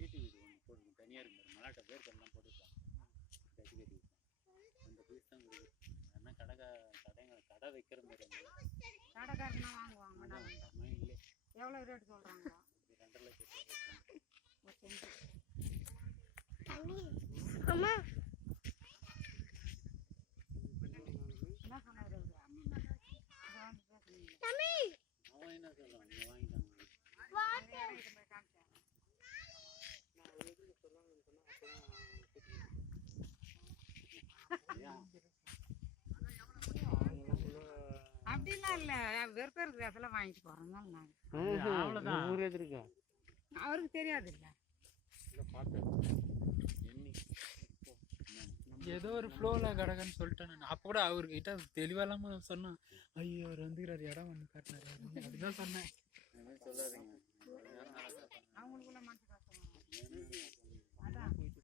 சீட்டு வீடு ஒன்று போட்டு தனியாக இருக்கும் மலாட்டை பேர் கல்லாம் போட்டுருப்பாங்க கட்டி கட்டி அந்த பீஸ் தான் கொடுக்கும் ஆனால் கடை வைக்கிற மாதிரி கடைக்காரனா வாங்குவாங்க இல்லை எவ்வளோ ரேட் சொல்கிறாங்க 2.5 லட்சம் ஒரு சென்ட் அம்மா என்ன சொன்னார் தம்பி அவன் என்ன சொல்லுவான் நீ வாங்கிட்டாங்க அப்படிலாம் இல்லை வெறுக்கிறது அதெல்லாம் வாங்கிட்டு போகிறோம் அவ்வளோதான் அவருக்கு தெரியாது இல்லை ஏதோ ஒரு ஃப்ளோவில் கடகன்னு சொல்லிட்டேன் நான் அப்போ கூட அவர்கிட்ட தெளிவாக சொன்னேன் ஐயோ அவர் வந்துக்கிறார் இடம் வந்து காட்டினார் அப்படின்னு தான் சொன்னேன் சொல்லாதீங்க